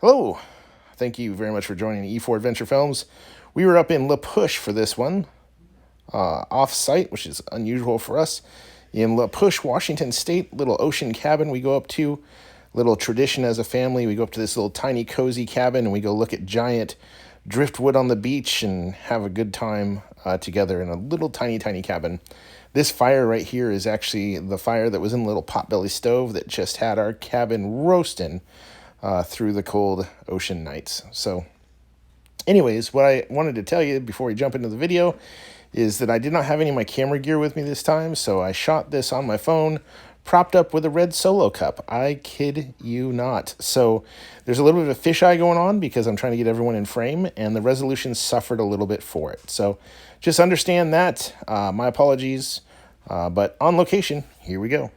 Hello. Thank you very much for joining E4 Adventure Films. We were up in La Push for this one, off-site, which is unusual for us. In La Push, Washington State, little ocean cabin we go up to. Little tradition as a family. We go up to this little tiny cozy cabin and we go look at giant driftwood on the beach and have a good time together in a little tiny cabin. This fire right here is actually the fire that was in the little potbelly stove that just had our cabin roasting through the cold ocean nights. So anyways, what I wanted to tell you before we jump into the video is that I did not have any of my camera gear with me this time, so I shot this on my phone, propped up with a red Solo cup. I kid you not. So there's a little bit of a fisheye going on because I'm trying to get everyone in frame, and the resolution suffered a little bit for it. So just understand that. My apologies, but on location, here we go.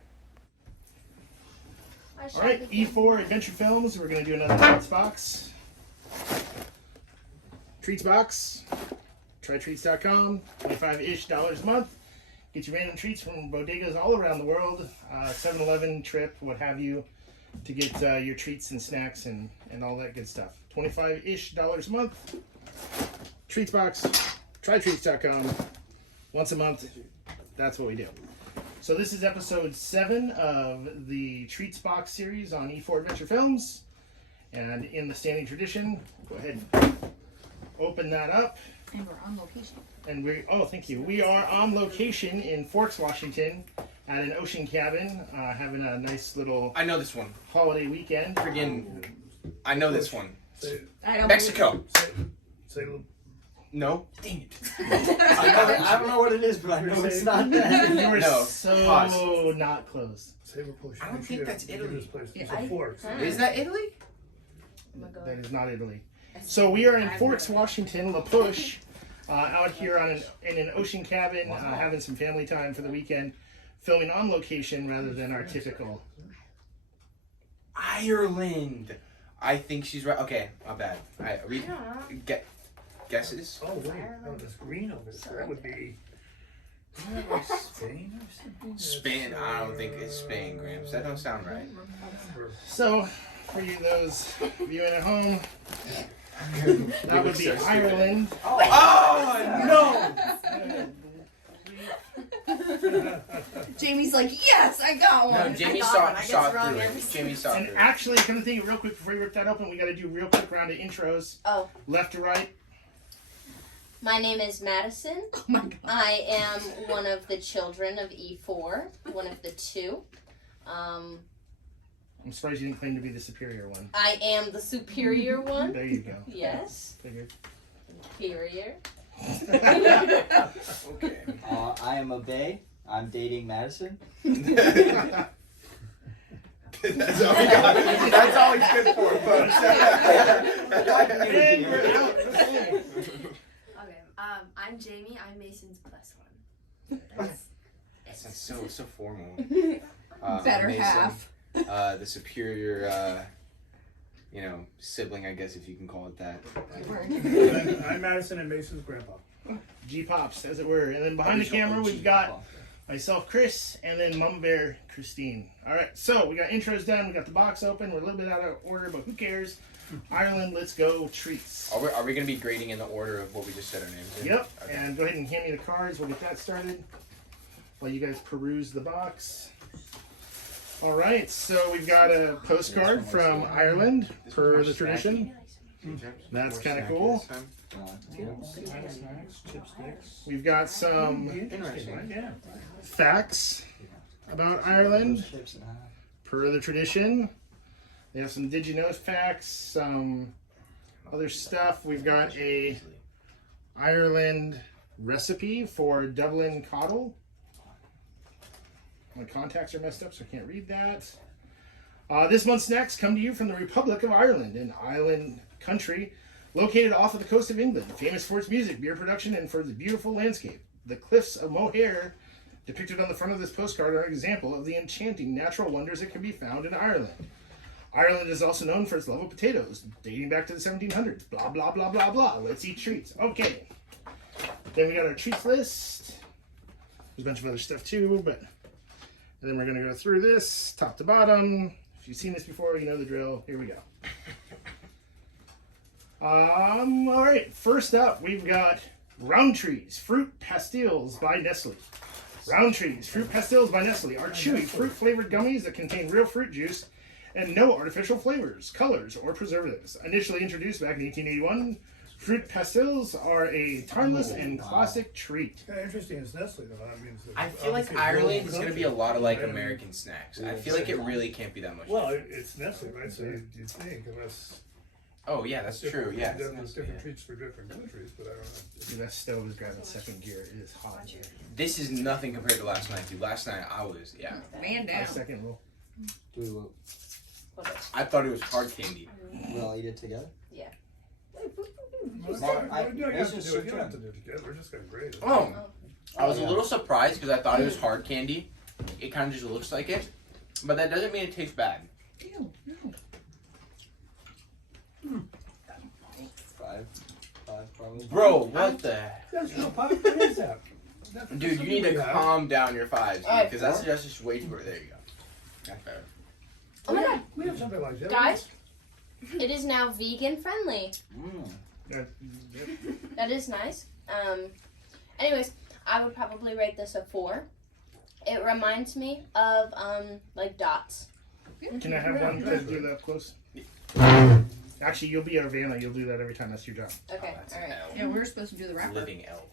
All right, E4 Adventure Films. We're going to do another Treats box. Treats box. TryTreats.com. $25-ish a month. Get your random treats from bodegas all around the world. 7-Eleven, Trip, what have you, to get your treats and snacks and all that good stuff. $25-ish a month. Treats box. TryTreats.com. Once a month. That's what we do. So this is episode 7 of the Treats box series on E4 Adventure Films. And in the standing tradition, go ahead and open that up. And we're on location. And thank you. We are on location in Forks, Washington at an ocean cabin, having a nice little I know this one. holiday weekend. I know this one. I don't Mexico. Say No? Dang it. I don't know what it is, but I know it's not that. You were No. so Pause. not close. I don't think that's Italy. Yeah, Is that Italy? Oh my God. That is not Italy. So we are in Forks, Washington, La Push, out here in an ocean cabin, having some family time for the weekend, filming on location rather than our typical. Ireland. I think she's right. Okay, my bad. Guesses? Oh, wait. No, there's green over there. That would be Spain or something? Spain. I don't think it's Spain, Gramps. That don't sound right. So, for you those viewing at home, that would be Ireland. Oh, no! Jamie's like, yes, I got one. No, Jamie I got saw one. I guess through wrong it. every Jamie saw And through it. actually, come to think of it real quick before you rip that open, we got to do a real quick round of intros. Oh. Left to right. My name is Madison. Oh my God. I am one of the children of E4, one of the two. I'm surprised you didn't claim to be the superior one. I am the superior one. There you go. Yes. Figured. Superior. Okay. I am a bae. I'm dating Madison. That's all we got. That's all he's good for, folks. And we're out. Okay, I'm Jamie. I'm Mason's plus one. That sounds so formal. Better Mason, half. The superior, sibling, I guess, if you can call it that. I'm Madison and Mason's grandpa. G-Pops, as it were. And then behind the camera, we've got myself, Chris, and then Mama Bear, Christine. All right, so we got intros done. We got the box open. We're a little bit out of order, but who cares? Ireland, let's go. Treats. Are we going to be grading in the order of what we just said our names in? Yep, Okay. and go ahead and hand me the cards. We'll get that started while you guys peruse the box. All right, so we've got a postcard from Ireland, per the tradition. That's kind of cool. We've got some facts about Ireland, per the tradition. They have some did you know facts, some other stuff. We've got a Ireland recipe for Dublin coddle. My contacts are messed up, so I can't read that. This month's snacks come to you from the Republic of Ireland, an island country located off of the coast of England, famous for its music, beer production, and for its beautiful landscape. The cliffs of Moher, depicted on the front of this postcard, are an example of the enchanting natural wonders that can be found in Ireland. Ireland is also known for its love of potatoes, dating back to the 1700s. Blah, blah, blah, blah, blah. Let's eat treats. Okay. Then we got our treats list. There's a bunch of other stuff too, but... And then we're going to go through this, top to bottom. If you've seen this before, you know the drill. Here we go. All right. First up, we've got Roundtree's Fruit Pastilles by Nestle. Roundtree's Fruit Pastilles by Nestle are chewy fruit-flavored gummies that contain real fruit juice and no artificial flavors, colors, or preservatives. Initially introduced back in 1881, Fruit Pastilles are a timeless and classic treat. Kind of interesting. It's Nestle, though. That means I feel like Ireland is going to be a lot of like American snacks. I feel like it really can't be that much. Well, it's Nestle, right? So you'd think, unless. Oh yeah, that's true. Yeah, Different treats for different countries, but I don't know. Dude, that stove is grabbing second gear. It is hot. this is nothing compared to last night, dude. Last night I was Man down. Second roll. Do we will I thought it was hard candy. we'll eat it together? You don't have to do it. You don't have to do it together. We're just gonna grade it. Oh, I was a little surprised because I thought it was hard candy. It kind of just looks like it, but that doesn't mean it tastes bad. Five probably. Bro, what the? That's no pop. What is that? Dude, you need to calm down your fives, Alright. because that's just way too. There you go. That's better. Oh my god, We have something like that. guys! It is now vegan friendly. That is nice. Anyways, I would probably rate this a 4. It reminds me of like dots. Can I have one to do that up close? Actually, you'll be Urbana. You'll do that every time. That's your job. Okay, That's all right. an L. Yeah, we're supposed to do the wrapper. Living L.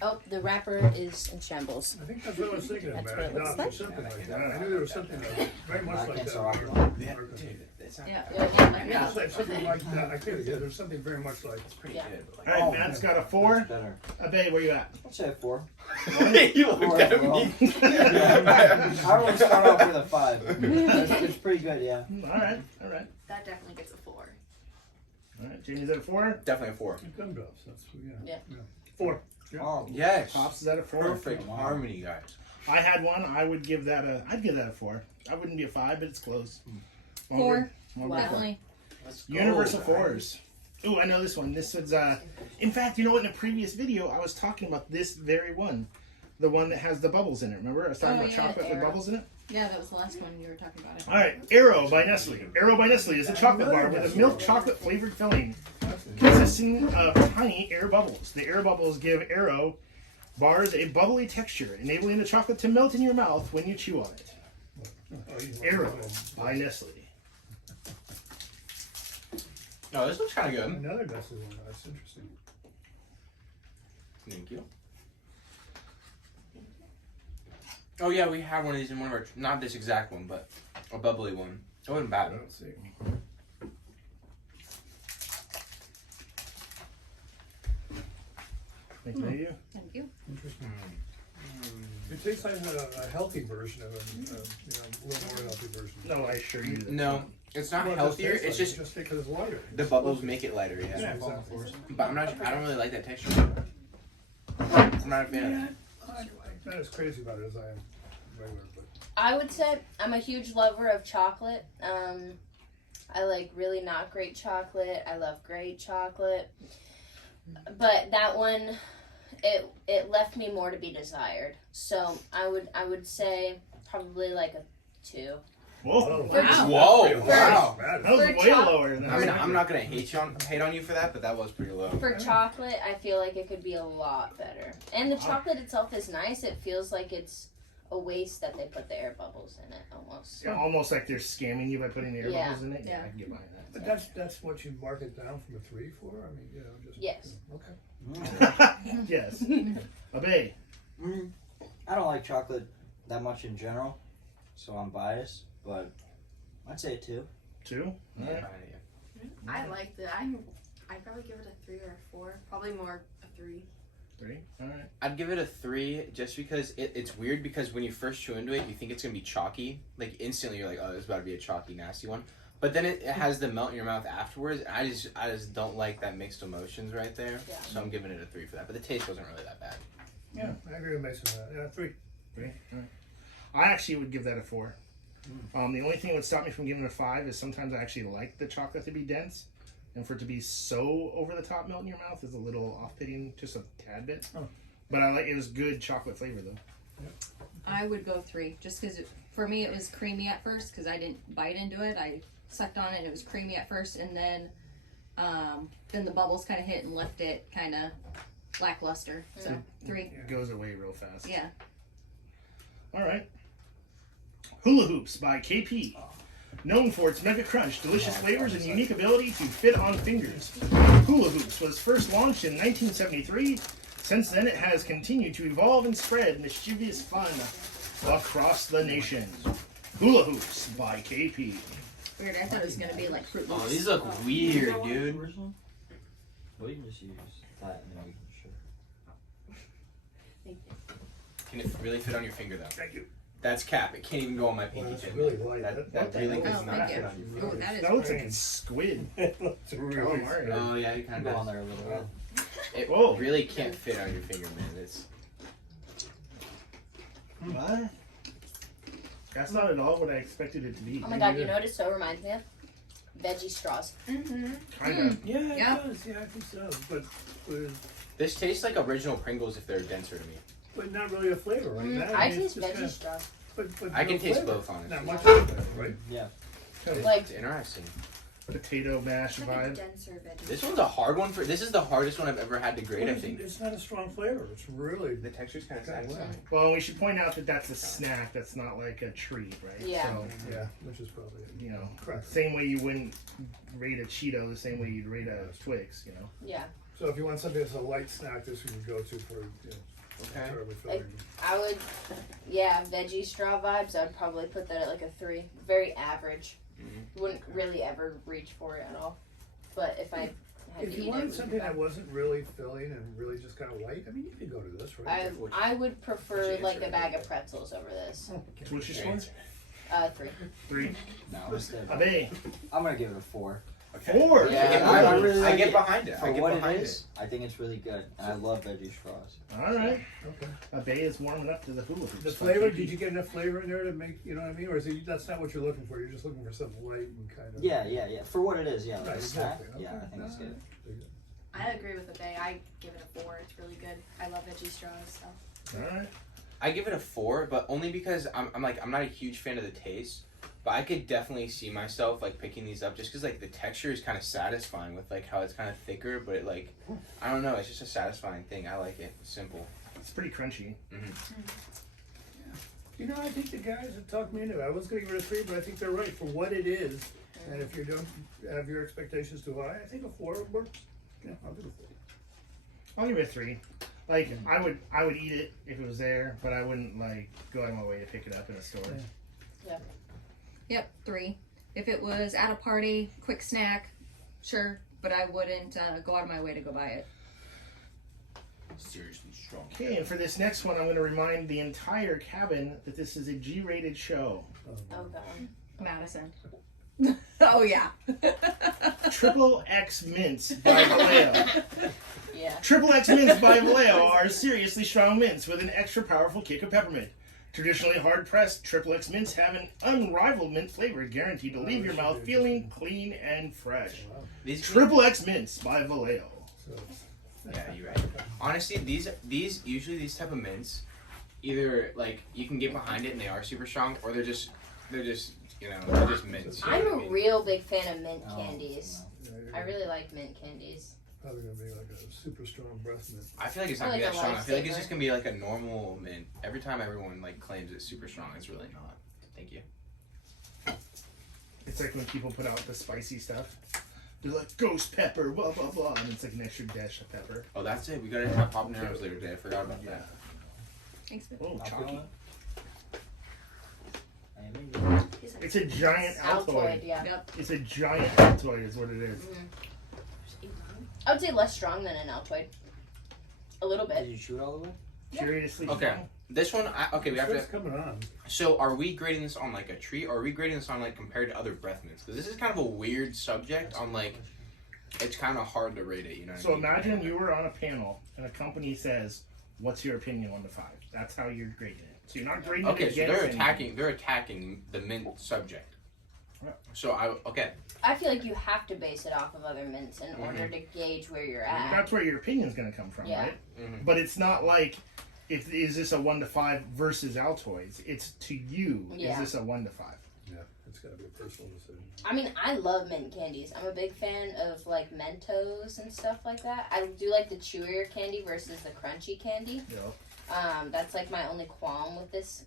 Oh, the wrapper is in shambles. I think that's what I was thinking of, That's man. what it looks No, like. something like that. I knew there was something very much like Arkansas that. Rock. Yeah, dude, it's not Yeah. bad. Yeah, it's like something like that. I feel yeah, there's something very much like. It's pretty Yeah. good. But All right, Matt's got a 4. Better. Abe, where you at? I'd say a 4. you looked at me. I would start off with a 5. It's pretty good, yeah. All right, all right. That definitely gets a 4. All right, Jamie's at a 4. Definitely a 4. Gumdrops. That's Yeah. 4. Oh, Yes. Pops is at a 4. Perfect harmony, guys. I had one. I would give that I'd give that a 4. I wouldn't be a 5, but it's close. 4. Longer. Definitely. Let's go, Universal guys. 4s. Ooh, I know this one. This is in fact, you know what? In a previous video, I was talking about this very one, the one that has the bubbles in it. Remember, I was talking Oh, about yeah, chocolate with Arrow. bubbles in it. Yeah, that was the last one you were talking about. All right, Arrow by Nestle. Arrow by Nestle is a chocolate bar with a milk chocolate flavored filling, consisting of tiny air bubbles. The air bubbles give Arrow bars a bubbly texture, enabling the chocolate to melt in your mouth when you chew on it. Arrow by Nestle. No, this looks kind of good. Another Nestle one. That's interesting. Thank you. Oh yeah, we have one of these in one of our, not this exact one, but a bubbly one. It wasn't bad. Let's see. Thank you. Thank you. Interesting. It tastes like a healthy version of a little more healthy version. No, I assure you. That No, it's not Well, it healthier. tastes It's like just because it's lighter. the bubbles make it lighter. Yeah. Yeah, exactly. But I'm not. I don't really like that texture. I'm not a fan of it. I'm not as crazy about it as I am regular, but I would say I'm a huge lover of chocolate. I like really not great chocolate. I love great chocolate. But that one, it left me more to be desired. So I would say probably like a 2. Whoa. Wow. Whoa! Wow. Wow. That was For way choc- lower than I mean, that. I'm not gonna hate on you for that, but that was pretty low. For chocolate, I feel like it could be a lot better. And the chocolate itself is nice. It feels like it's a waste that they put the air bubbles in it almost. Yeah, almost like they're scamming you by putting the air Yeah. bubbles in it. Yeah, Yeah. I can get behind but that's what you mark it down from a 3 for. I mean, just Yes. Okay. that. Yes. Abe. I don't like chocolate that much in general, so I'm biased, but I'd say a 2. 2. All right. I like that. I'd probably give it a 3 or a 4. Probably more a 3. 3. All right. I'd give it a 3 just because it's weird because when you first chew into it, you think it's gonna be chalky. Like instantly, you're like, oh, this is about to be a chalky, nasty one. But then it has the melt in your mouth afterwards. And I just don't like that mixed emotions right there. Yeah. So I'm giving it a 3 for that. But the taste wasn't really that bad. Yeah, I agree with Mason on that. Yeah, 3. 3. All right. I actually would give that a 4. The only thing that would stop me from giving it a 5 is sometimes I actually like the chocolate to be dense, and for it to be so over the top melt in your mouth is a little off-putting, just a tad bit. Oh. But I like it was good chocolate flavor though. I would go 3, just because for me it was creamy at first because I didn't bite into it. I sucked on it and it was creamy at first, and then Then the bubbles kind of hit and left it kind of lackluster. So 3. It goes away real fast. Yeah. All right. Hula Hoops by KP. Known for its mega crunch, delicious flavors, and unique ability to fit on fingers. Hula Hoops was first launched in 1973. Since then, it has continued to evolve and spread mischievous fun across the nation. Hula Hoops by KP. Weird. I thought it was gonna be like Fruit Oh, Loops. these look weird, dude. Well, you can just use that and then we can share. Can it really fit on your finger though? Thank you. That's cap. It can't even go on my pinky Well, that's tip. really light. That really Oh, does not thank fit you. on your Oh, finger. that is. That looks like a squid. It looks really Oh, Mario. Oh yeah, it kind Go of on does. there a little bit. It Whoa. really can't fit on your finger, man. It's What? That's not at all what I expected it to be. Oh my god, you know what it so reminds me of? Veggie straws. Mm-hmm. Kind of. Yeah, it Yeah. does. Yeah, I think so. this tastes like original Pringles if they're denser to me. But not really a flavor right now. I mean, it's taste just veggie kinda- straws. but I no can taste flavor. both, honestly. Not much of it, right? Yeah. Like, It's interesting. Potato mash It's like a vibe. denser veggie. This one's a hard one for. This is the hardest one I've ever had to grade. I think It's not a strong flavor. It's really the texture's kind of kind of satisfying. Well, we should point out that that's a snack. That's not like a treat, right? Yeah. So, yeah, which is probably it. you know, Correct. same way you wouldn't rate a Cheeto, the same way you'd rate a Twix, you know. yeah. So if you want something that's a light snack, this would go to for Okay. terribly filling. I would, yeah, veggie straw vibes, I'd probably put that at like a 3. Very average. Mhm. Wouldn't really ever reach for it at all. But if I had If to you eat it, wanted it would something be that wasn't really filling and really just kind of light, I mean, you could go to this, right? I would prefer What's your like a answer? bag of pretzels over this. So what's your score? 3. 3. No, instead. Abe. I'm gonna give it a 4. 4. Yeah, I really I like get it. behind it. For I get what it behind is, I think it's really good. And I love veggie straws. All right. Okay. Abe is warming up to the hula hoops. The flavor, did you get enough flavor in there to make, you know what I mean? Or is it, that's not what you're looking for? You're just looking for something light and kind of. Yeah. For what it is, yeah. Like Right, a snack. exactly. Yeah, I Okay. think it's good. I agree with the bay. I give it a 4. It's really good. I love veggie straws. So. All right. I give it a 4, but only because I'm not a huge fan of the taste. But I could definitely see myself like picking these up just because like the texture is kind of satisfying with like how it's kind of thicker, but it, like I don't know, it's just a satisfying thing. I like it. It's simple. It's pretty crunchy. You know, I think the guys have talked me into it. I was going to give it a 3, but I think they're right for what it is. And if you don't have your expectations too high, I think a 4 works. Yeah, I'll do a 4. I'll give it a 3. Like I would eat it if it was there, but I wouldn't like go out of my way to pick it up in a store. Yep, 3. If it was at a party, quick snack, sure, but I wouldn't go out of my way to go buy it. Seriously strong. Okay, and for this next one, I'm going to remind the entire cabin that this is a G-rated show. Oh god. Madison. Oh yeah. Triple X Mints by Vallejo. Yeah. Triple X Mints by Vallejo are seriously strong mints with an extra powerful kick of peppermint. Traditionally hard-pressed, Triple X mints have an unrivaled mint flavor guaranteed to leave your mouth feeling clean and fresh. These Triple X Mints by Vallejo. Yeah, you're right. Honestly, these usually these type of mints, either like you can get behind it and they are super strong, or they're just they're just mints. You know I'm what I a mean? real big fan of mint Oh, candies. I really like mint candies. Probably going to be like a super strong breath mint. I feel like it's I not gonna be like that a strong. I feel like it's lifesaver. just gonna be like a normal mint. Every time everyone like claims it's super strong, it's really not. Thank you. It's like when people put out the spicy stuff. They're like, ghost pepper, blah, blah, blah. And it's like an extra dash of pepper. Oh, that's it. We gotta have habaneros later today. I forgot about that. Thanks, babe. Oh, chalky. It's a giant Altoid, Altoid. yeah. Yep. It's a giant Altoid is what it is. I would say less strong than an Altoid. A little Did bit. you chew it all the way? Curiously Okay. strong. This one, we have What's to. coming on? So, are we grading this on like a treat, or are we grading this on like compared to other breath mints? Because this is kind of a weird subject. On like, it's kind of hard to rate it. You know. What So I mean? imagine you were on a panel and a company says, "What's your opinion 1 to 5?" That's how you're grading it. So you're not grading Okay, it so against they're anything. attacking the mint subject. Yeah. So I feel like you have to base it off of other mints in order to gauge where you're at. That's where your opinion's going to come from, Yeah. right? Mhm. But it's not like, is this a 1 to 5 versus Altoids? It's to you, Yeah. is this a 1 to 5? Yeah. it's gotta be a personal decision. I mean, I love mint candies. I'm a big fan of like Mentos and stuff like that. I do like the chewier candy versus the crunchy candy. Yeah. That's like my only qualm with this,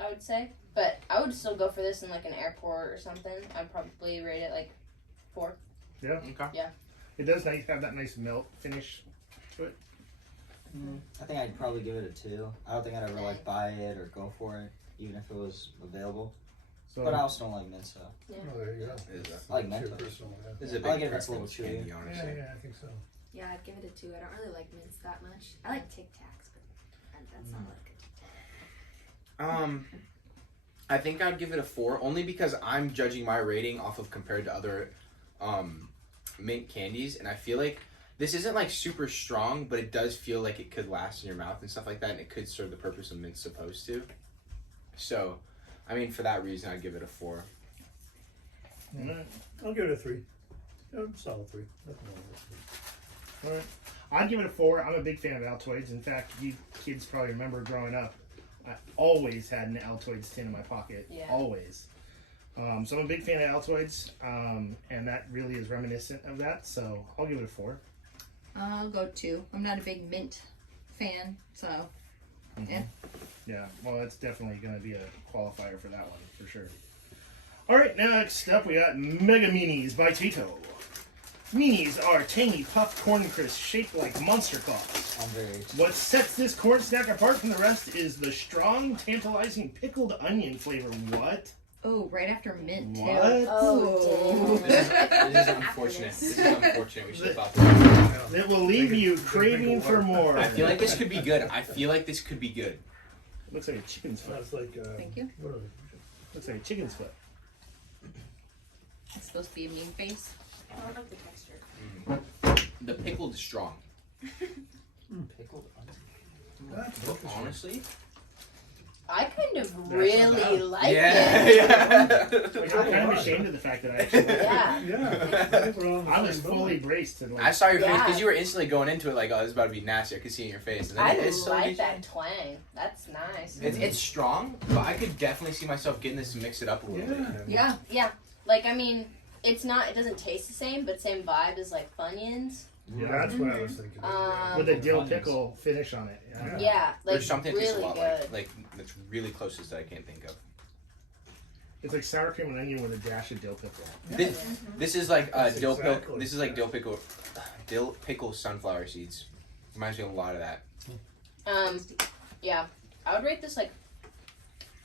I would say. But I would still go for this in like an airport or something. I'd probably rate it like 4. Yeah. Okay. Yeah. It does have that nice melt finish to it. I think I'd probably give it a 2. I don't think I'd ever like buy it or go for it, even if it was available. So But I also don't like mint stuff. Oh, there you go. Is a- I like It's your Mentos. personal, yeah. This is a I like big it if it's a little preference candy, chewy. honestly. Yeah, I think so. Yeah, I'd give it a 2. I don't really like mints that much. I like Tic Tacs, but that's not like a Tic Tac. I think I'd give it a 4, only because I'm judging my rating off of compared to other mint candies, and I feel like this isn't like super strong, but it does feel like it could last in your mouth and stuff like that, and it could serve the purpose of mint's supposed to. So, I mean, for that reason, I'd give it a 4. I'll give it a 3. Solid 3. Nothing wrong with it. All right. I'd give it a 4. I'm a big fan of Altoids. In fact, you kids probably remember growing up, I always had an Altoids tin in my pocket. Yeah. Always. So I'm a big fan of Altoids, and that really is reminiscent of that. So I'll give it a 4. I'll go 2. I'm not a big mint fan, so yeah. Yeah, well, it's definitely going to be a qualifier for that one, for sure. All right, next up we got Mega Minis by Tito. Minis are tangy puffed corn crisps shaped like monster claws. I'm very excited. What sets this corn snack apart from the rest is the strong, tantalizing pickled onion flavor. What? Oh, right after mint too. What? Oh, This is unfortunate. This is unfortunate. We should have thought that. It will leave you craving for more. I feel like this could be good. I feel like this could be good. Looks like a chicken's foot. That's like, Thank you. what are they? Looks like a chicken's foot. It's supposed to be a mean face. I don't like the texture. The pickled is strong. Pickled onion. That's But interesting. honestly, I kind of not really bad. like yeah, it. yeah. Like, I'm kind of ashamed of the fact that I actually. Yeah. Yeah, I think we're all on the I was same boat. fully braced to like. I saw your face Yeah. because you were instantly going into it like, oh, this is about to be nasty. I could see it in your face. And then I it's so like decent. that twang. That's nice. It's strong, but I could definitely see myself getting this to mix it up a little bit. Yeah. Yeah. Like, I mean, it doesn't taste the same, but same vibe as like Funyuns. Yeah. That's what I was thinking. With a dill Onions. pickle finish on it. Yeah. Yeah. Yeah, like There's something that tastes a really lot good. like that's really closest that I can't think of. It's like sour cream and onion with a dash of dill pickle. This is like That's dill pickle. exactly This is like that. dill pickle sunflower seeds. Reminds me a lot of that. Yeah, I would rate this like.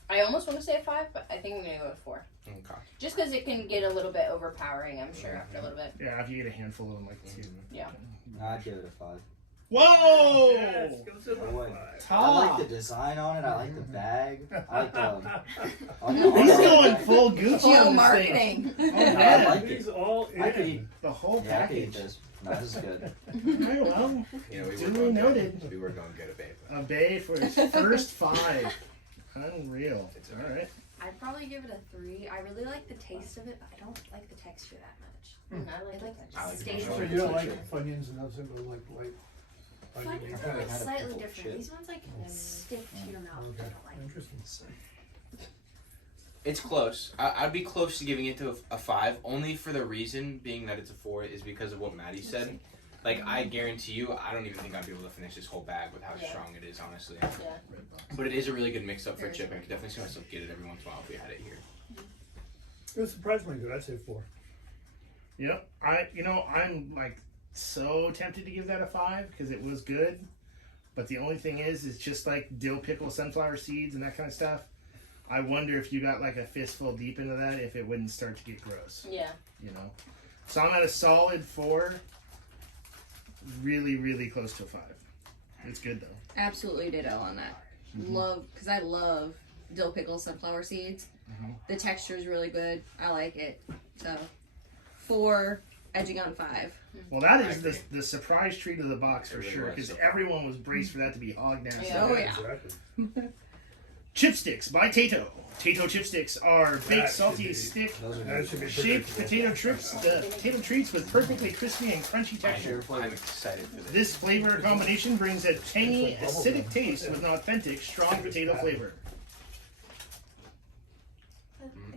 I almost want to say a 5, but I think I'm gonna go with 4. Okay. Just because it can get a little bit overpowering, I'm sure after a little bit. Yeah, if you get a handful of them like two. I'd give it a 5. Whoa! Yes, give us a No way. high I like Top. the design on it. I like the bag. I like the. I like He's the going full Gucci Full on this thing. marketing. Oh I man, like He's it. all in. I could eat. the whole Yeah, I could eat package. this. No, this is good. Alright, well, You know, we were Duly going noted. good. We were going good at Babe. a bay for his first 5. Unreal. Alright. I'd probably give it a 3. I really like the taste of it, but I don't like the texture that much. I like It like that. I like stays it. So with you don't the like texture. Funyuns and those simple like light. Funyuns I've are never had a slightly pickled different. chip. These ones like stick to your mouth. which I Okay, don't like. interesting. It's close. I'd be close to giving it to a 5, only for the reason being that it's a 4 is because of what Maddie said. Like, I guarantee you, I don't even think I'd be able to finish this whole bag with how Yeah. strong it is, honestly. Yeah. But it is a really good mix-up for a chip, and I could definitely see myself get it every once in a while if we had it here. It was surprisingly good. I'd say 4. Yep. I'm like so tempted to give that a 5 because it was good. But the only thing is just like dill pickle sunflower seeds and that kind of stuff. I wonder if you got like a fistful deep into that, if it wouldn't start to get gross, Yeah. you know? So I'm at a solid 4. Really, really close to a 5. It's good though. Absolutely ditto on that. Love, because I love dill pickle sunflower seeds. The texture is really good. I like it. So 4, edging on 5. Well, that is the surprise treat of the box for It really sure, was. because everyone was braced for that to be hog nasty. Yeah. Oh, yeah. Exactly. Chipsticks by Tito. Tito chipsticks are baked That salty should be- stick Those are That good. should be shaped predictable. potato treats with perfectly crispy and crunchy texture. I'm excited for this. This flavor combination brings a tangy, acidic taste with an authentic, strong potato flavor.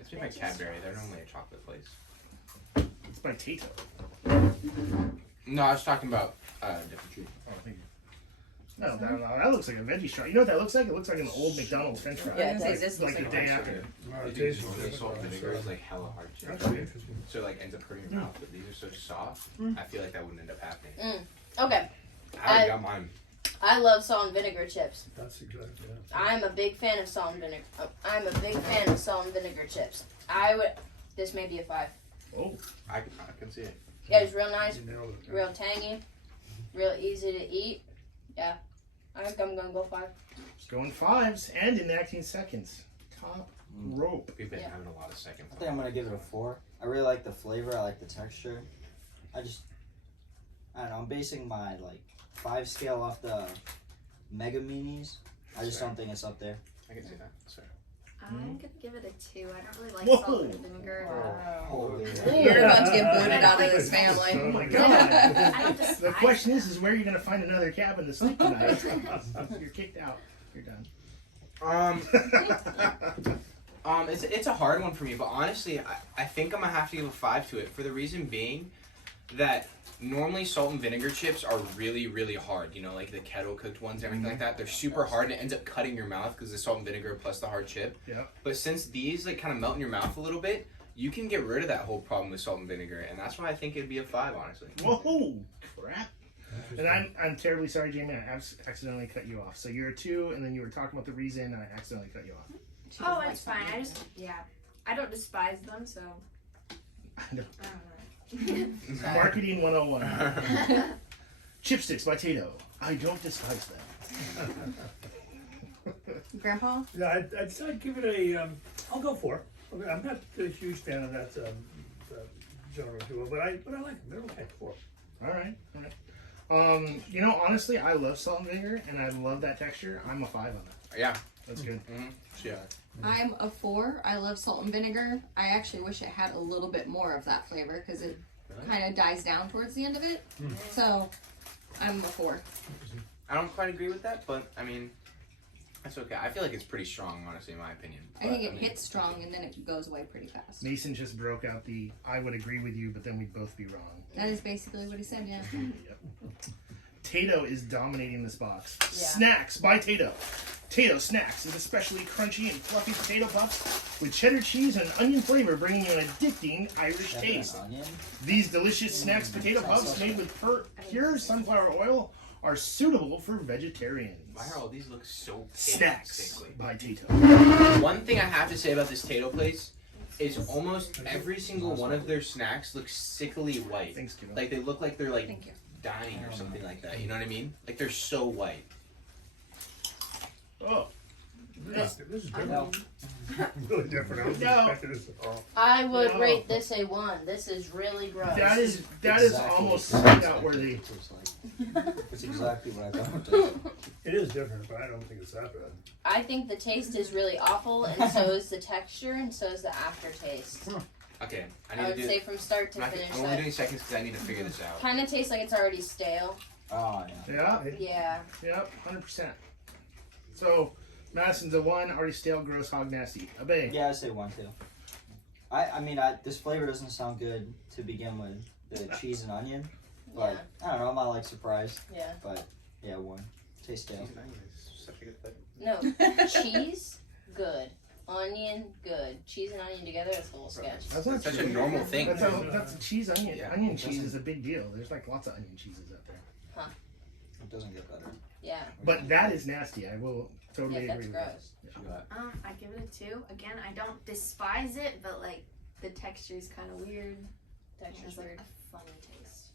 It's made by Cadbury. They're normally a chocolate place. It's by Tito. No, I was talking about different treat. Oh, thank you. No, that looks like a veggie straw. You know what that looks like? It looks like an old McDonald's French fry. Yeah, it does. This like looks the like day a after. Wow, it They tastes do good. salt and vinegar is like hella hard chip. That's really interesting. So it like ends up hurting your mouth, but these are so soft. I feel like that wouldn't end up happening. Okay. I already got mine. I love salt and vinegar chips. That's exactly, yeah. I'm a big fan of salt and vinegar. Chips. This may be a 5. Oh, I can see it. Yeah, it's real nice, You nailed it. real tangy, real easy to eat. Yeah, I think I'm gonna go 5. it's going 5s and in 19 seconds. Top rope. We've been Yeah. having a lot of second. I think I'm gonna give it a 4. I really like the flavor. I like the texture. I don't know. I'm basing my 5 scale off the Mega Minis. I just don't think it's up there. I can see that. Sorry. I'm gonna give it a 2. I don't really like Whoa. salt and vinegar. Holy You're about to get booted out of this Oh family. my I god. don't despise The question is where are you going to find another cabin to sleep tonight? You're kicked out. You're done. It's a hard one for me, but honestly, I think I'm gonna have to give a 5 to it for the reason being that normally salt and vinegar chips are really, really hard. You know, like the kettle cooked ones, everything like that. They're super hard and it ends up cutting your mouth because the salt and vinegar plus the hard chip. Yeah. But since these like kind of melt in your mouth a little bit, you can get rid of that whole problem with salt and vinegar, and that's why I think it'd be a 5, honestly. Whoa, crap. And I'm terribly sorry, Jamie. I accidentally cut you off. So you're a 2, and then you were talking about the reason, and I accidentally cut you off. Oh, it's fine. I don't despise them, so I know. I don't know. Marketing 101. Chipsticks by Tito. I don't despise them. Grandpa? Yeah, I'd give it a, I'll go 4. Okay, I'm not a huge fan of that genre duo, but I like them. They're okay. 4. All right. You know, honestly, I love salt and vinegar, and I love that texture. I'm a 5 on that. Yeah. That's good. Yeah. I'm a 4. I love salt and vinegar. I actually wish it had a little bit more of that flavor because it kind of dies down towards the end of it. So I'm a 4. I don't quite agree with that, but I mean, that's okay. I feel like it's pretty strong, honestly, in my opinion. I think it hits strong and then it goes away pretty fast. Mason just broke out the I would agree with you, but then we'd both be wrong. That is basically what he said, yeah. Yep. Tito is dominating this box. Yeah. Snacks by Tito. Tito Snacks is especially crunchy and fluffy potato puffs with cheddar cheese and onion flavor, bringing an addicting Irish taste. Onion. These delicious snacks potato puffs made with pure sunflower oil are suitable for vegetarians. Why are all these look so Snacks sickly? by Tito. One thing I have to say about this Tato place is almost every single one of their snacks looks sickily white. Thanks, Kiddo. Like they look like they're like Thank you. dying or something like that. You know what I mean? Like they're so white. Oh, This is different. No. Really different. I was No. expecting this at all. I would No. rate this a 1. This is really gross. that is Exactly. almost out worthy. It's exactly what I thought it was. It is different, but I don't think it's that bad. I think the taste is really awful, and so is the texture, and so is the aftertaste. Okay, I I need would to do. say from start to I'm finish, only that doing seconds because I need to figure this out. kind of tastes like it's already stale. Oh, yeah. Yeah, Yeah. yep, 100%. So, Madison's a 1, already stale, gross, hog, nasty. Obey. Yeah, I'd say 1 too. I mean, this flavor doesn't sound good to begin with, the cheese and onion. But Yeah. I don't know, I'm not like surprised. Yeah. But yeah, 1. Tastes stale. Cheese and onion is such a good flavor. No. Cheese, good. Onion, good. Cheese and onion together, it's a little sketch. That's not Such true. a normal thing. That's a cheese onion. Yeah. Onion cheese is a big deal. There's like lots of onion cheeses out there. It doesn't get better. Yeah. But that is nasty. I will totally Yeah, agree that's with gross. that. I give it a 2. Again, I don't despise it, but like the texture is kind of weird. It Texture's has like weird. a funny taste.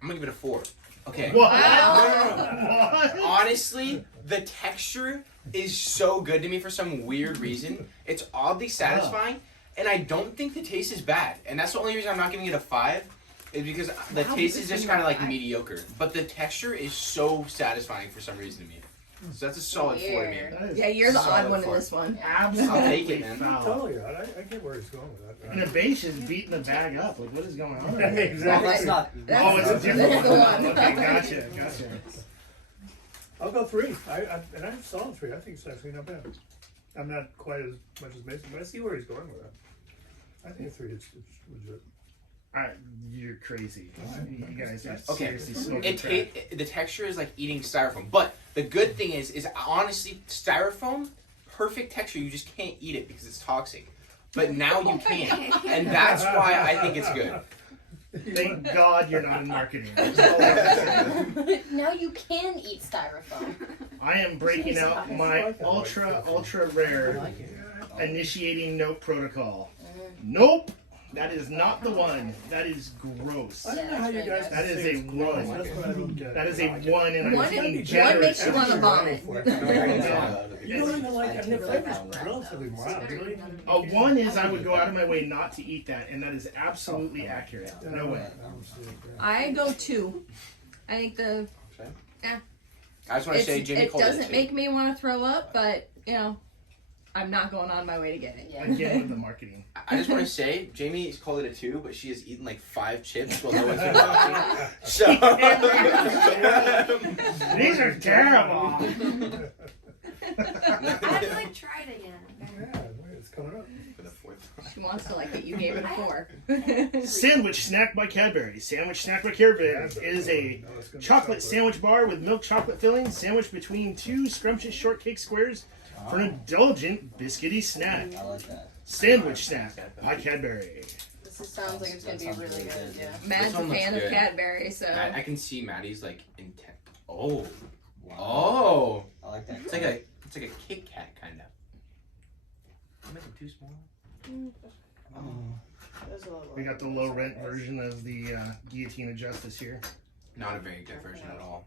I'm gonna give it a 4. Okay. What? Wow. What? Honestly, the texture is so good to me for some weird reason. It's oddly satisfying, and I don't think the taste is bad. And that's the only reason I'm not giving it a 5, is because the Wow, taste this is just is kind of like five. mediocre. But the texture is so satisfying for some reason to me. So that's a solid 4 to me. Weird. That is Yeah, you're the Solid odd one in four. this one. absolutely I'll take it, man. foul. Totally, I get where he's going with that. And the base is beating the bag up. Like, what is going on? Well, Exactly. that's not. Oh, it's a That's different the one. one. Okay, gotcha. I'll go 3. And I saw 3. I think it's actually not bad. I'm not quite as much as Mason, but I see where he's going with that. I think a 3 is legit. You're crazy. You guys are Okay. seriously smoking crack. The texture is like eating styrofoam. But the good thing is honestly, styrofoam, perfect texture. You just can't eat it because it's toxic. But now you can, and that's why I think it's good. Thank God you're not in marketing. Now you can eat styrofoam. I am breaking out my ultra rare initiating note protocol. Nope, that is not the one. That is gross. I don't know how you guys. That is a one. one. That's what I don't get. That is a 1, and I'm One getting makes generous. you want to vomit. You don't even like. I mean, the flavor's relatively mild. Really. A 1 is I would go out of my way not to eat that, and that is absolutely accurate. No way. I go 2. I think I just want to say, Jamie it called doesn't it make me want to throw up, but you know, I'm not going on my way to get it. Yeah. Again with the marketing. I just want to say, Jamie called it a 2, but she has eaten like 5 chips while no one's been watching. So These are terrible. I have to like try it again. Yeah, it's coming up. for the 4th. She wants to like it. You gave it a 4. Sandwich Snack by Cadbury. Sandwich Snack by Cadbury is a chocolate sandwich bar with milk chocolate filling, sandwiched between 2 scrumptious shortcake squares for an indulgent biscuity snack. I like that. Sandwich Snack by Cadbury. This sounds like it's gonna be really good. Yeah. Matt's a one looks fan of good. Cadbury, so I can see Maddie's like intent. Oh, Wow. oh, I like that. it's like a Kit Kat kind of. I'm making too small. We got the low rent version of the Guillotine of Justice here. Not a very good version at all.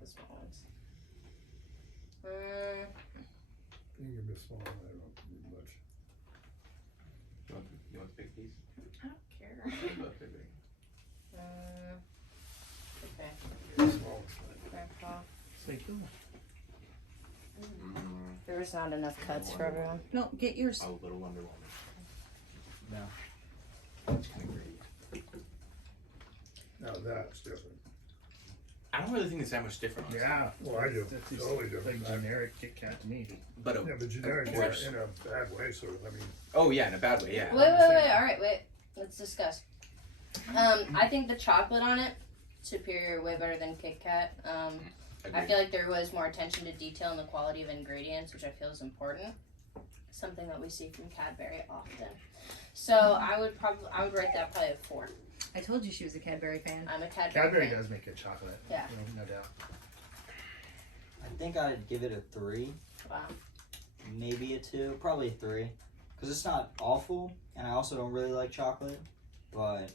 You can give me a small one. I don't need much. You want the big piece? I don't care. Both are big. Okay. Small. Thank you. There was not enough cuts for everyone. no, get yours. Oh, little Wonder Woman. No. That's kind of great. Now that's different. I don't really think it's that much different. Honestly. Yeah. Well, I do. That's just Totally different. like generic Kit Kat to me. But Yeah, but generic of course. in a bad way, sort of. I mean, Oh yeah, in a bad way. Yeah. Wait. All right, wait. Let's discuss. I think the chocolate on it superior, way better than Kit Kat. I feel like there was more attention to detail and the quality of ingredients, which I feel is important. Something that we see from Cadbury often. So I would rate that probably a 4. I told you she was a Cadbury fan. I'm a Cadbury Cadbury fan. does make good chocolate. Yeah. No doubt. I think I'd give it a 3, Wow. maybe a 2, probably a 3, because it's not awful, and I also don't really like chocolate. But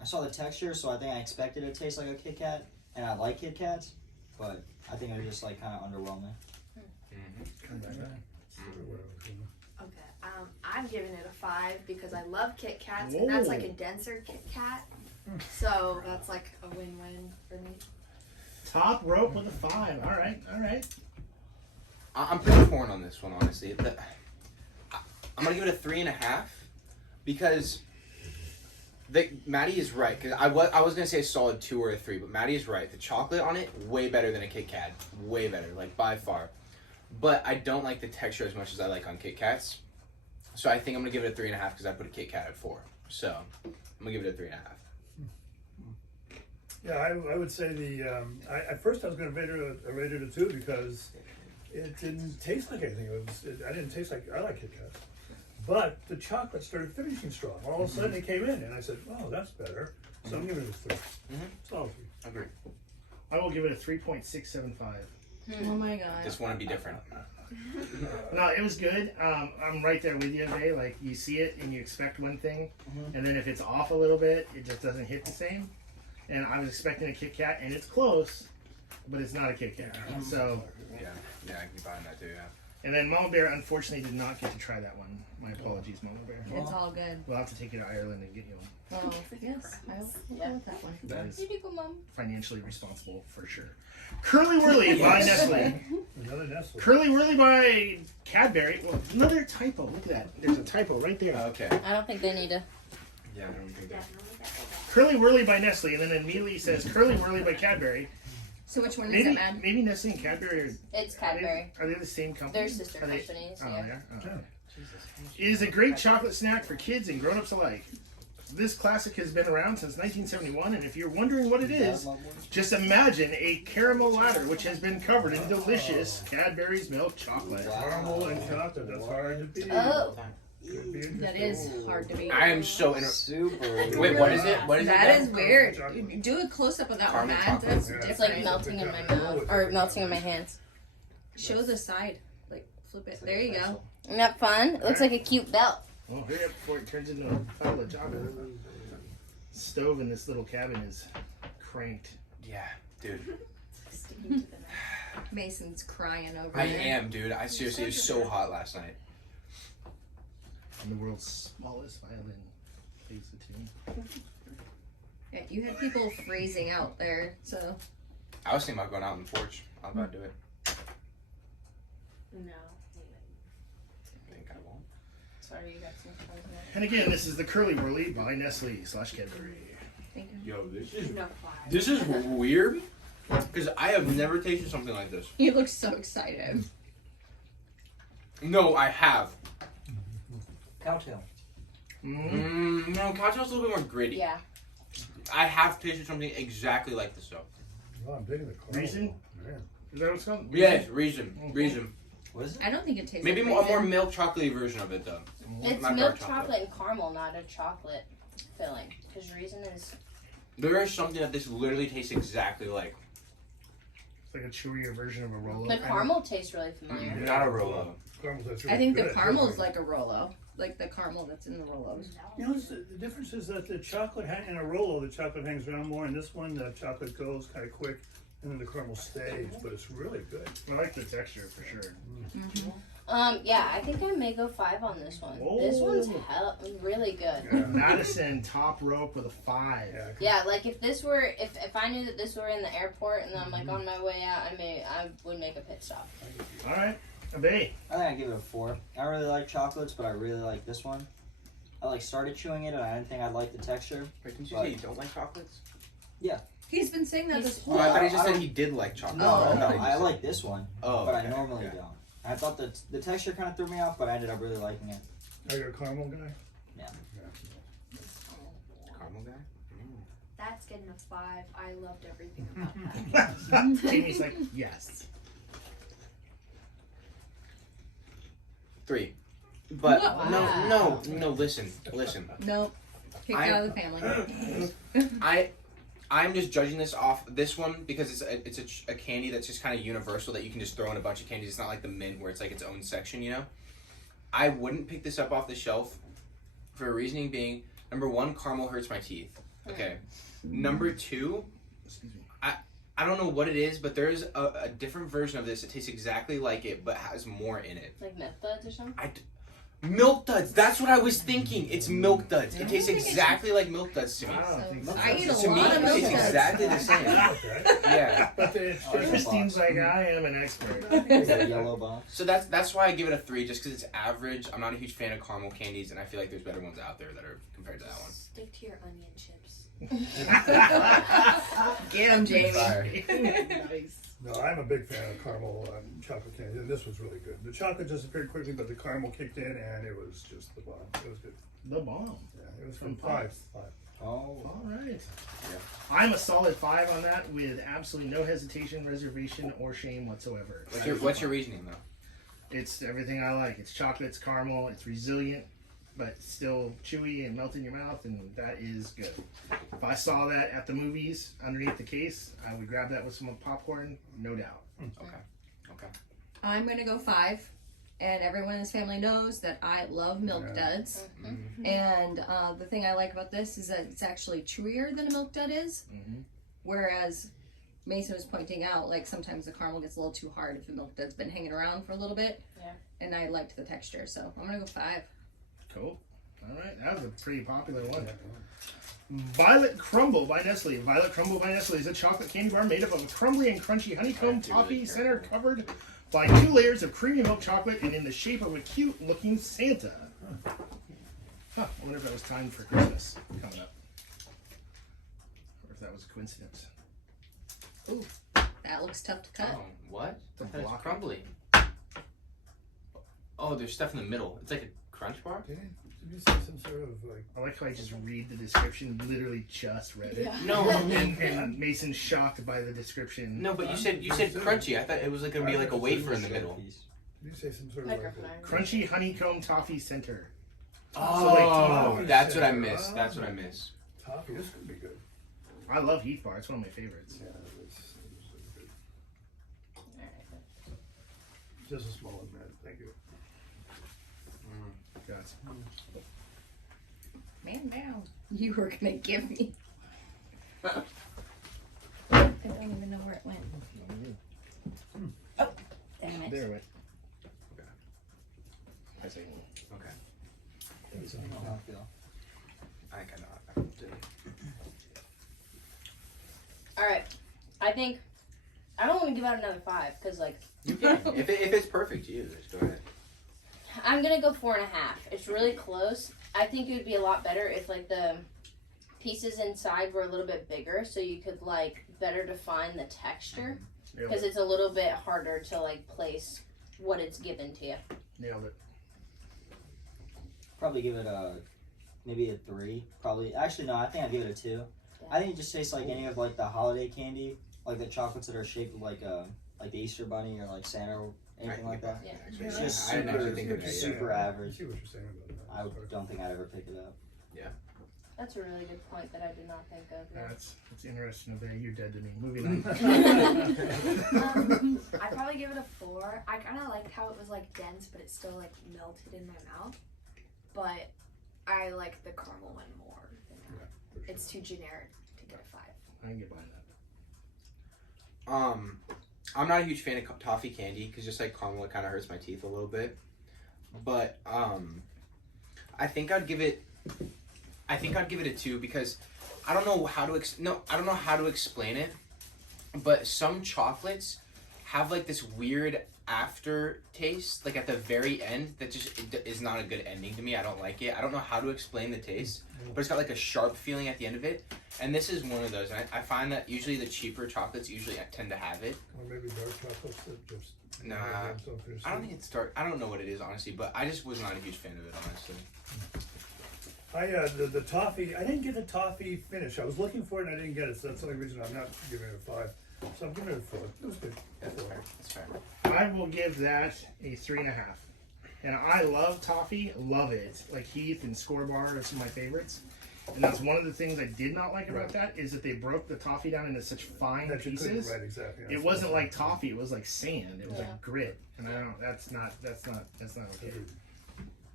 I saw the texture, so I think I expected it to taste like a Kit Kat, and I like Kit Kats, but I think it was just like kind of underwhelming. Okay, I'm giving it a 5 because I love Kit Kats, and that's like a denser Kit Kat. So that's like a win-win for me. Top rope with a 5. All right. I'm pretty torn on this one, honestly. I'm gonna give it a 3.5 because Maddie is right. Because I was gonna say a solid 2 or a 3, but Maddie is right. The chocolate on it way better than a Kit Kat, way better, like by far. But I don't like the texture as much as I like on Kit Kats, so I think I'm gonna give it a 3.5 because I put a Kit Kat at 4. So I'm gonna give it a 3.5. yeah, I would say at first I was going to rate it a 2 because it didn't taste like anything. I didn't taste like, I like Kit Kats. But the chocolate started finishing strong. All of a sudden it came in and I said, oh, that's better. So I'm giving it a 3. Solid 3. Agree. I will give it a 3.675. Oh my god. Just want to be different. No, it was good. I'm right there with you, Ray. Like, you see it and you expect one thing, and then if it's off a little bit, it just doesn't hit the same. And I was expecting a Kit Kat, and it's close, but it's not a Kit Kat. So, Yeah, I can be buying that too. Yeah. and then Mama Bear unfortunately did not get to try that one. My apologies, Mama Bear. It's all good. We'll have to take you to Ireland and get you one. Oh, yes. I will go with that one. That is Here you go, Mom. financially responsible for sure. Curly Whirly by Nestle. Another Nestle. Curly Whirly by Cadbury. Well, another typo. Look at that. There's a typo right there. Okay. I don't think they need to. Yeah, I don't think that. Curly Whirly by Nestle, and then immediately says Curly Whirly by Cadbury. So which one is Maybe it, man? Nestle and Cadbury It's Cadbury. are they the same company? They're sister Are they- companies. Oh, Yeah. they are? Oh. It is a great chocolate snack for kids and grown-ups alike. This classic has been around since 1971, and if you're wondering what it is, just imagine a caramel ladder which has been covered in delicious Cadbury's milk chocolate. Caramel and chocolate, that's hard to beat. Oh, Could be That is hard to beat. I am so Super. Wait, what is it? What is That it? is weird. Do a close up of that one, Caramel Matt. chocolate. That's Yeah. it's different. like melting in my mouth or melting in my hands. Show the side. Like flip it. There you go. Isn't that fun? It looks like a cute belt. Well, hurry up before it turns into a pile of chocolate. Stove in this little cabin is cranked. Yeah, dude. Sticking to the knife. Mason's crying over I there. am, dude. I seriously, it was so hot last night. And the world's smallest violin plays the tune. Yeah, you had people freezing out there, so I was thinking about going out on the porch. I was about to do it. No. I think I won't. Sorry, you got some fun here. And again, this is the Curly Whirly by Nestle / Cadbury. thank you. Yo, No 5. this is weird because I have never tasted something like this. You look so excited. No, I have. Cowtail. No, cocktail's a little bit more gritty. Yeah. I have tasted something exactly like this though. Oh, I'm digging the caramel. Reason? Man. Is that what it's called? Yes, reason. What is it? I don't think it tastes Maybe like a more raisin. milk chocolatey version of it though. It's Not milk dark chocolate and caramel, not a chocolate filling. Because Raisin is. There is something that this literally tastes exactly like. It's like a chewier version of a Rolo. The caramel tastes really familiar. Not a Rolo. Caramel's that's I really think the good. caramel's like a Rolo. Like the caramel that's in the Rolos. You know, the difference is that the chocolate in a Rolo, the chocolate hangs around more. In this one, the chocolate goes kind of quick, and then the caramel stays. But it's really good. I like the texture for sure. Yeah, I think I may go 5 on this one. This one's really good. Yeah. Madison top rope with a 5. Yeah. Yeah, like if this were, if I knew that this were in the airport and then I'm like on my way out, I would make a pit stop. All right, Obey. I think I give it a 4. I really like chocolates, but I really like this one. I started chewing it, and I didn't think I'd like the texture. Wait, didn't you But- say you don't like chocolates? He's been saying that this Oh, whole I thought he just I said don't- he did like chocolate. No, Oh. no, I like this one, Oh, but okay, I normally okay. don't. I thought that the texture kind of threw me off, but I ended up really liking it. Are you a caramel guy? Caramel guy? That's getting a 5. I loved everything about that. Jamie's like, yes. 3. But Wow. no, listen. Nope. Kicked out of the family. I'm just judging this off this one because it's a candy that's just kind of universal that you can just throw in a bunch of candies. It's not like the mint where it's like its own section, you know? I wouldn't pick this up off the shelf for a reasoning being, number 1, caramel hurts my teeth. Okay. Number 2, Excuse me. I don't know what it is, but there's a different version of this that tastes exactly like it but has more in it. Like Milk Duds or something? Milk Duds. That's what I was thinking. It's Milk Duds. It tastes exactly like Milk Duds to me. I don't think so. I eat a To me, lot of milk it's duds. exactly the same. Okay. Yeah. But it's Oh, yeah. Christine's like, I am an expert. It's a yellow box. So that's why I give it a 3, just because it's average. I'm not a huge fan of caramel candies, and I feel like there's better ones out there that are compared to that one. Stick to your onion chips. Get him, Jamie. Sorry. Nice. No, I'm a big fan of caramel chocolate candy, and this was really good. The chocolate disappeared quickly, but the caramel kicked in, and it was just the bomb. It was good. The bomb. Yeah, it was From from 5. Oh. All right. I'm a solid 5 on that with absolutely no hesitation, reservation, or shame whatsoever. What's your reasoning though? It's everything I like. It's chocolate, it's caramel, it's resilient, but still chewy and melt in your mouth, and that is good. If I saw that at the movies underneath the case, I would grab that with some popcorn, no doubt. Okay. I'm gonna go 5, and everyone in this family knows that I love Milk Duds. And the thing I like about this is that it's actually chewier than a Milk Dud is. Mm-hmm. Whereas Mason was pointing out, like sometimes the caramel gets a little too hard if the Milk Dud's been hanging around for a little bit. Yeah. And I liked the texture, so I'm gonna go 5. Cool. All right, that was a pretty popular one. Violet Crumble by Nestle. Violet Crumble by Nestle is a chocolate candy bar made up of a crumbly and crunchy honeycomb toffee center covered by 2 layers of creamy milk chocolate and in the shape of a cute looking Santa. Huh, I wonder if that was timed for Christmas coming up. Or if that was a coincidence. Ooh, that looks tough to cut. Oh, what? The That's block. crumbly. Oh, there's stuff in the middle. It's like a crunch bar. Did you say some sort of like? I like how I just read the description. Literally just read it. Yeah. No, And Mason's shocked by the description. no, but you said crunchy. I thought it was like gonna be like a wafer in the middle. Did you say some sort of Microphone. like? Crunchy honeycomb toffee center. Oh, like that's what I toffee miss. center. That's what I miss. Toffee. This could be good. I love Heath Bar. It's one of my favorites. Yeah, this is good. Alright. Just a small one, man. Thank you. Guys. Man down. You were gonna give me. I don't even know where it went. Oh, damn it. There it went. I say. Okay. It's a mouthfeel. I think I know. I can do it. Alright. I think I don't want to give out another 5 because like You can. if it's perfect to you, just go ahead. I'm gonna go 4.5. It's really close. I think it would be a lot better if like the pieces inside were a little bit bigger, so you could like better define the texture. Because it's a little bit harder to like place what it's given to you. Nailed it. Probably give it maybe a 3. Probably. Actually, no. I think I'd give it a 2. I think it just tastes like any of like the holiday candy, like the chocolates that are shaped like the Easter Bunny or like Santa or anything like that. Yeah. It's just I didn't actually think of super, that. super I average. see what you're saying about that. I don't think I'd ever pick it up. That's a really good point that I did not think of. Yeah. That's interesting. Obey. You're dead to me. Moving on. I'd probably give it a 4. I kind of liked how it was like dense, but it still like melted in my mouth. But I like the caramel one more than that. It's too generic to get a 5. I can get behind that. I'm not a huge fan of toffee candy because just like caramel, it kind of hurts my teeth a little bit. But I think I'd give it a 2 because I don't know how to explain it, but some chocolates have like this weird aftertaste, like at the very end, that just is not a good ending to me. I don't like it. I don't know how to explain the taste, but it's got like a sharp feeling at the end of it. And this is one of those. And I find that usually the cheaper chocolates usually tend to have it. Or maybe dark chocolates that just. Nah, I don't think it's dark. I don't know what it is honestly, but I just was not a huge fan of it honestly. The toffee. I didn't get the toffee finish. I was looking for it and I didn't get it. So that's the only reason I'm not giving it a 5. So I'm giving it a 4. It was good. That's fair. That's fair. I will give that a 3.5. And I love toffee, love it. Like Heath and Score Bar are some of my favorites. And that's one of the things I did not like about that is that they broke the toffee down into such fine That you couldn't- pieces. Right, exactly. It wasn't like toffee; it was like sand. It was Yeah. like grit, and I don't. That's not okay.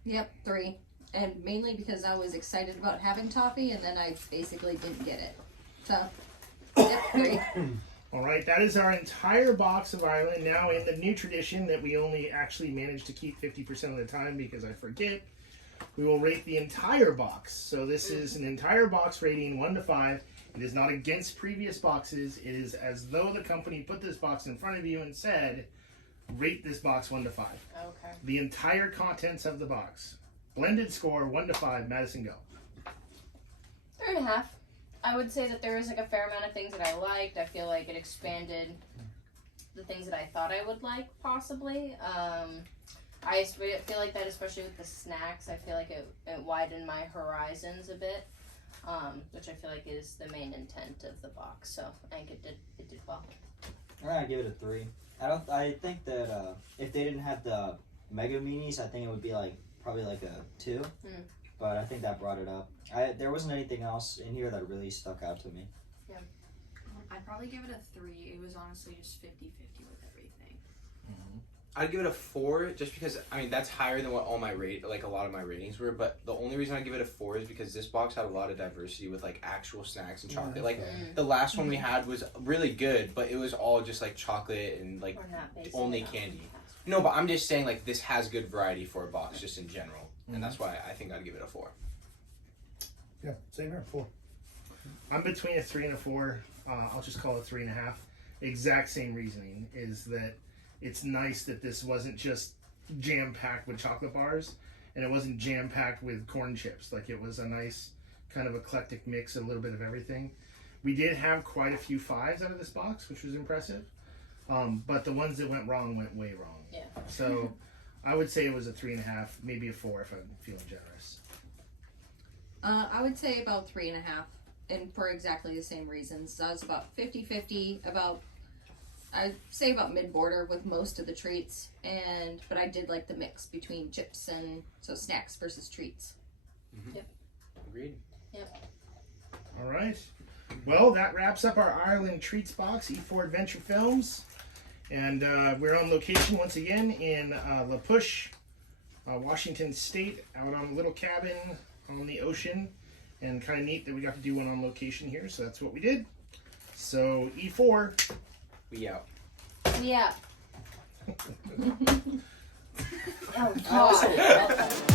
Yep, 3. And mainly because I was excited about having toffee, and then I basically didn't get it. So, yep, 3. All right, that is our entire box of Ireland. Now, in the new tradition that we only actually manage to keep 50% of the time because I forget, we will rate the entire box. So this is an entire box rating 1 to 5. It is not against previous boxes. It is as though the company put this box in front of you and said, rate this box 1 to 5. Okay. The entire contents of the box. Blended score 1 to 5. Madison, go. 3.5. I would say that there was like a fair amount of things that I liked. I feel like it expanded the things that I thought I would like, possibly. I feel like that, especially with the snacks, I feel like it widened my horizons a bit, which I feel like is the main intent of the box. So I think it did well. I'm gonna give it a 3. I think that if they didn't have the Mega Minis, I think it would be probably like a 2. But I think that brought it up. There wasn't anything else in here that really stuck out to me. I'd probably give it a 3. It was honestly just 50-50 with everything. I'd give it a 4 just because I mean that's higher than what all my a lot of my ratings were. But the only reason I give it a 4 is because this box had a lot of diversity with like actual snacks and chocolate. Like the last one we had was really good, but it was all just like chocolate and like We're not basing only it on candy. fast food. No, but I'm just saying like this has good variety for a box just in general, and that's why I think I'd give it a 4. Yeah, same here. 4. I'm between a 3 and a 4. I'll just call it 3.5. Exact same reasoning is that it's nice that this wasn't just jam-packed with chocolate bars and it wasn't jam-packed with corn chips. Like it was a nice kind of eclectic mix, a little bit of everything. We did have quite a few 5s out of this box, which was impressive. But the ones that went wrong went way wrong. Yeah. So I would say it was a 3.5, maybe a 4 if I'm feeling generous. I would say about 3.5, and for exactly the same reasons. I was about 50-50, I'd say about mid-border with most of the treats, but I did like the mix between chips and snacks versus treats. Yep. Agreed. Yep. All right. Well, that wraps up our Ireland Treats box, E4 Adventure Films. And we're on location once again in La Push, Washington State, out on a little cabin on the ocean. And kind of neat that we got to do one on location here, so that's what we did. So, E4. We out. Yeah. Oh, Oh, God.